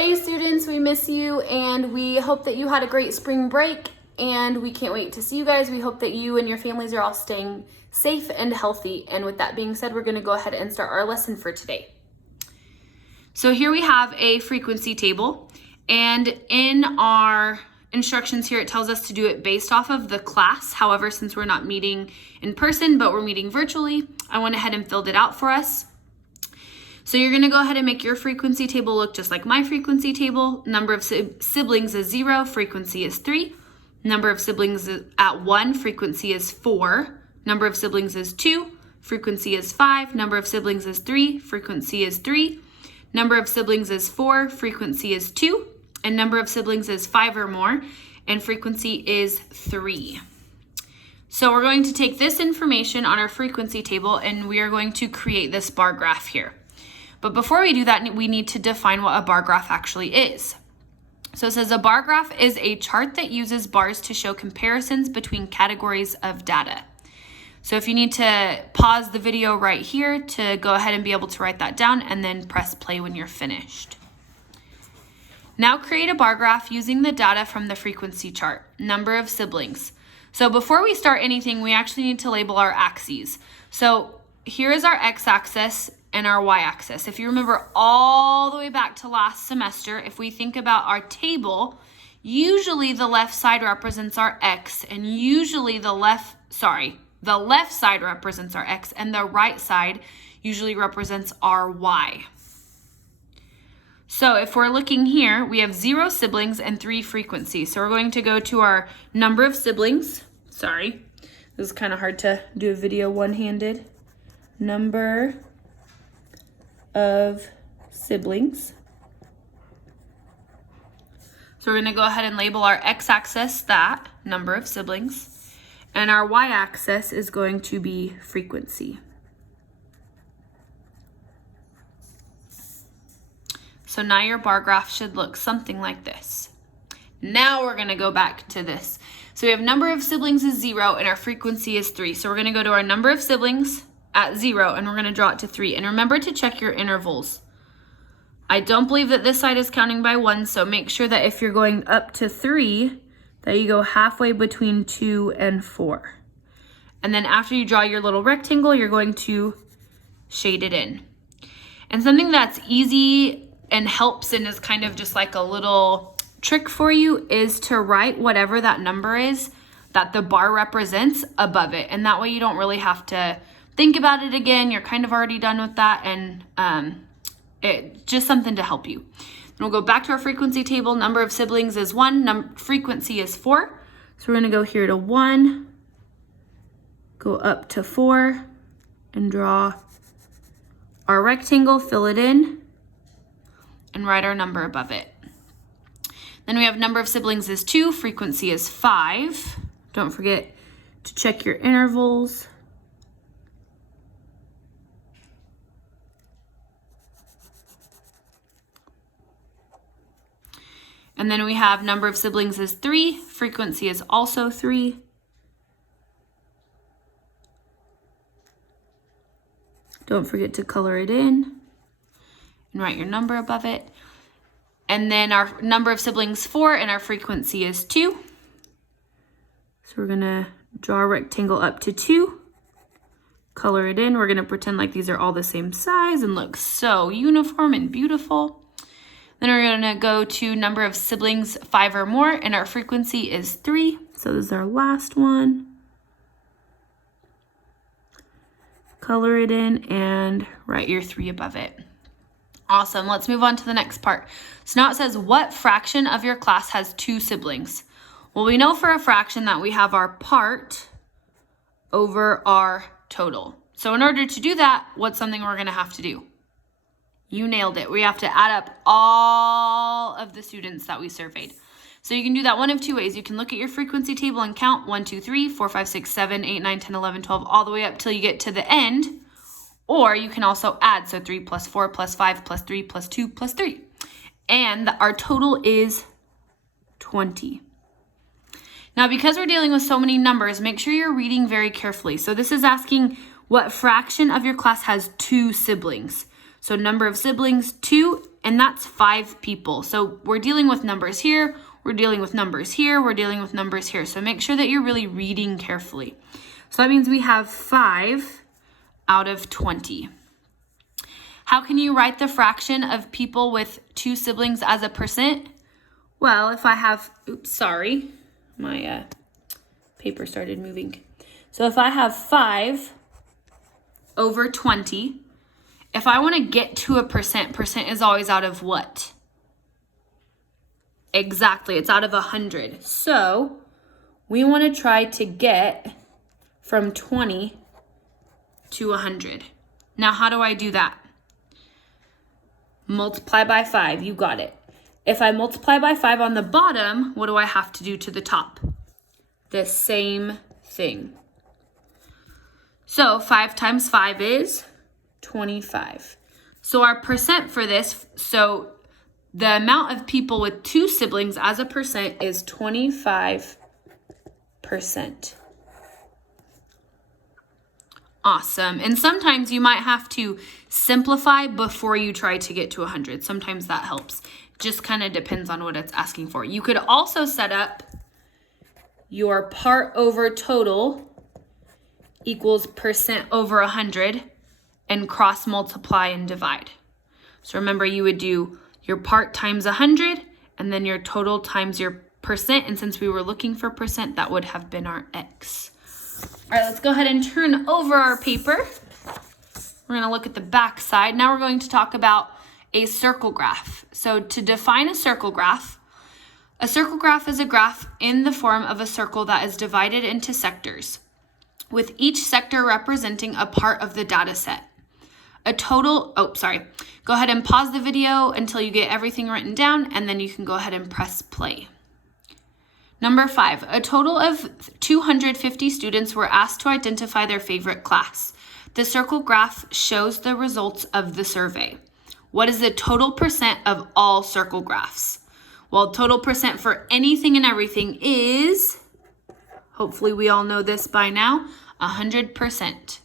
Hey students, we miss you and we hope that you had a great spring break and we can't wait to see you guys. We hope that you and your families are all staying safe and healthy. And with that being said, we're going to go ahead and start our lesson for today. So here we have a frequency table, and in our instructions here it tells us to do it based off of the class. However, since we're not meeting in person but we're meeting virtually, I went ahead and filled it out for us. So you're going to go ahead and make your frequency table look just like my frequency table. Number of siblings is 0, frequency is 3. Number of siblings at 1, frequency is 4. Number of siblings is 2, frequency is 5. Number of siblings is 3, frequency is 3. Number of siblings is 4, frequency is 2. And number of siblings is 5 or more, and frequency is 3. So we're going to take this information on our frequency table and we are going to create this bar graph here. But before we do that, we need to define what a bar graph actually is. So it says a bar graph is a chart that uses bars to show comparisons between categories of data. So if you need to pause the video right here to go ahead and be able to write that down and then press play when you're finished. Now create a bar graph using the data from the frequency chart. Number of siblings. So before we start anything, we actually need to label our axes. So here is our x-axis and our y-axis. If you remember all the way back to last semester, if we think about our table, usually the left side represents our x, and usually the left side represents our x, and the right side usually represents our y. So if we're looking here, we have 0 siblings and 3 frequencies. So we're going to go to our number of siblings. Sorry, this is kind of hard to do a video one-handed. Number of siblings. So we're going to go ahead and label our x-axis that, number of siblings, and our y-axis is going to be frequency. So now your bar graph should look something like this. Now we're going to go back to this. So we have number of siblings is 0 and our frequency is 3. So we're going to go to our number of siblings at 0 and we're going to draw it to 3. And remember to check your intervals. I don't believe that this side is counting by 1, so make sure that if you're going up to 3, that you go halfway between 2 and 4. And then after you draw your little rectangle, you're going to shade it in. And something that's easy and helps and is kind of just like a little trick for you is to write whatever that number is that the bar represents above it. And that way you don't really have to think about it again. You're kind of already done with that, and it's just something to help you. Then we'll go back to our frequency table. Number of siblings is 1, frequency is 4. So we're gonna go here to 1, go up to 4, and draw our rectangle, fill it in, and write our number above it. Then we have number of siblings is 2, frequency is 5. Don't forget to check your intervals. And then we have number of siblings is 3, frequency is also 3. Don't forget to color it in and write your number above it. And then our number of siblings 4 and our frequency is 2. So we're gonna draw a rectangle up to 2, color it in. We're gonna pretend like these are all the same size and look so uniform and beautiful. Then we're gonna go to number of siblings 5 or more, and our frequency is 3. So this is our last one. Color it in and write your 3 above it. Awesome, let's move on to the next part. So now it says, what fraction of your class has 2 siblings? Well, we know for a fraction that we have our part over our total. So in order to do that, what's something we're gonna have to do? You nailed it. We have to add up all of the students that we surveyed. So you can do that one of 2 ways. You can look at your frequency table and count 1, 2, 3, 4, 5, 6, 7, 8, 9, 10, 11, 12, all the way up till you get to the end. Or you can also add, so 3 plus 4 plus 5 plus 3 plus 2 plus 3. And our total is 20. Now, because we're dealing with so many numbers, make sure you're reading very carefully. So this is asking what fraction of your class has 2 siblings. So number of siblings, 2, and that's 5 people. So we're dealing with numbers here, we're dealing with numbers here, we're dealing with numbers here. So make sure that you're really reading carefully. So that means we have 5 out of 20. How can you write the fraction of people with 2 siblings as a percent? Well, if I have, oops, sorry, my paper started moving. So if I have 5 over 20, if I want to get to a percent is always out of what? Exactly, it's out of 100. So we want to try to get from 20 to 100. Now, how do I do that? Multiply by 5, you got it. If I multiply by 5 on the bottom, what do I have to do to the top? The same thing. So 5 times 5 is 25. So our percent for this, so the amount of people with 2 siblings as a percent is 25%. Awesome. And sometimes you might have to simplify before you try to get to 100. Sometimes that helps. Just kind of depends on what it's asking for. You could also set up your part over total equals percent over 100 and cross multiply and divide. So remember, you would do your part times 100 and then your total times your percent. And since we were looking for percent, that would have been our x. All right, let's go ahead and turn over our paper. We're going to look at the back side. Now we're going to talk about a circle graph. So to define a circle graph is a graph in the form of a circle that is divided into sectors, with each sector representing a part of the data set. Go ahead and pause the video until you get everything written down, and then you can go ahead and press play. Number 5, a total of 250 students were asked to identify their favorite class. The circle graph shows the results of the survey. What is the total percent of all circle graphs? Well, total percent for anything and everything is, hopefully we all know this by now, 100%.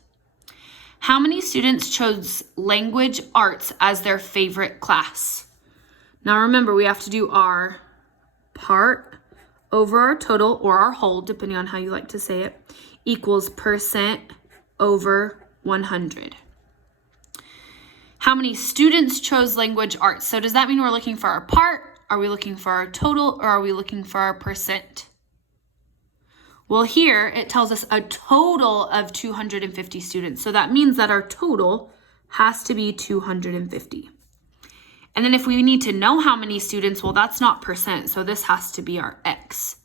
How many students chose language arts as their favorite class? Now remember, we have to do our part over our total, or our whole, depending on how you like to say it, equals percent over 100. How many students chose language arts? So does that mean we're looking for our part? Are we looking for our total, or are we looking for our percent? Well, here it tells us a total of 250 students. So that means that our total has to be 250. And then if we need to know how many students, well, that's not percent. So this has to be our x.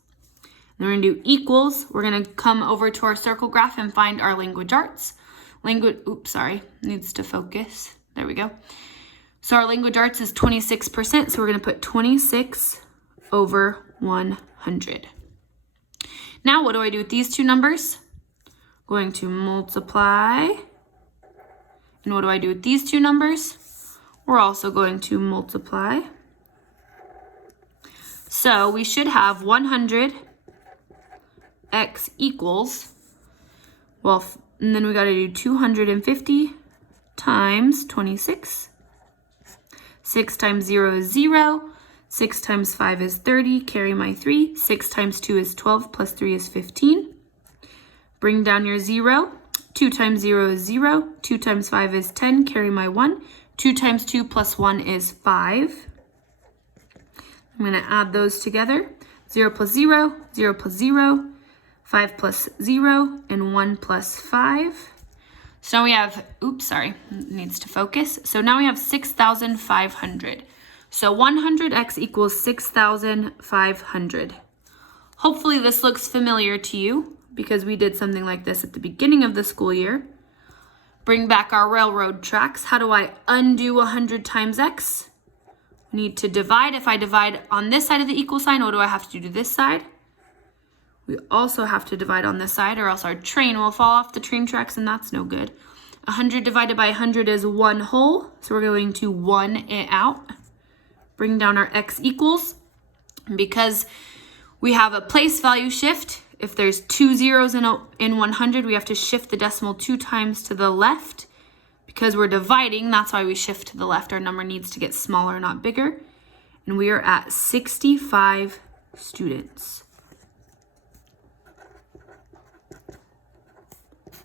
And we're going to do equals. We're going to come over to our circle graph and find our language arts. Needs to focus. There we go. So our language arts is 26%. So we're going to put 26 over 100. Now, what do I do with these two numbers? Going to multiply. And what do I do with these two numbers? We're also going to multiply. So we should have 100 x equals, well, and then we got to do 250 times 26. 6 times 0 is 0. 6 times 5 is 30, carry my 3. 6 times 2 is 12, plus 3 is 15. Bring down your 0. 2 times 0 is 0. 2 times 5 is 10, carry my 1. 2 times 2 plus 1 is 5. I'm going to add those together. 0 plus 0, 0 plus 0, 5 plus 0, and 1 plus 5. So now we have, needs to focus. So now we have 6,500. So 100x equals 6,500. Hopefully this looks familiar to you because we did something like this at the beginning of the school year. Bring back our railroad tracks. How do I undo 100 times x? We need to divide. If I divide on this side of the equal sign, what do I have to do to this side? We also have to divide on this side, or else our train will fall off the train tracks, and that's no good. 100 divided by 100 is 1 whole, so we're going to 1 it out. Bring down our x equals. Because we have a place value shift, if there's 2 zeros in 100, we have to shift the decimal 2 times to the left, because we're dividing, that's why we shift to the left. Our number needs to get smaller, not bigger. And we are at 65 students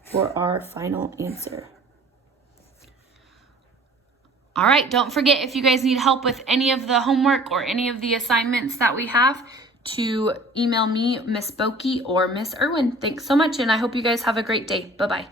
for our final answer. All right, don't forget, if you guys need help with any of the homework or any of the assignments that we have, to email me, Miss Boki or Miss Irwin. Thanks so much, and I hope you guys have a great day. Bye-bye.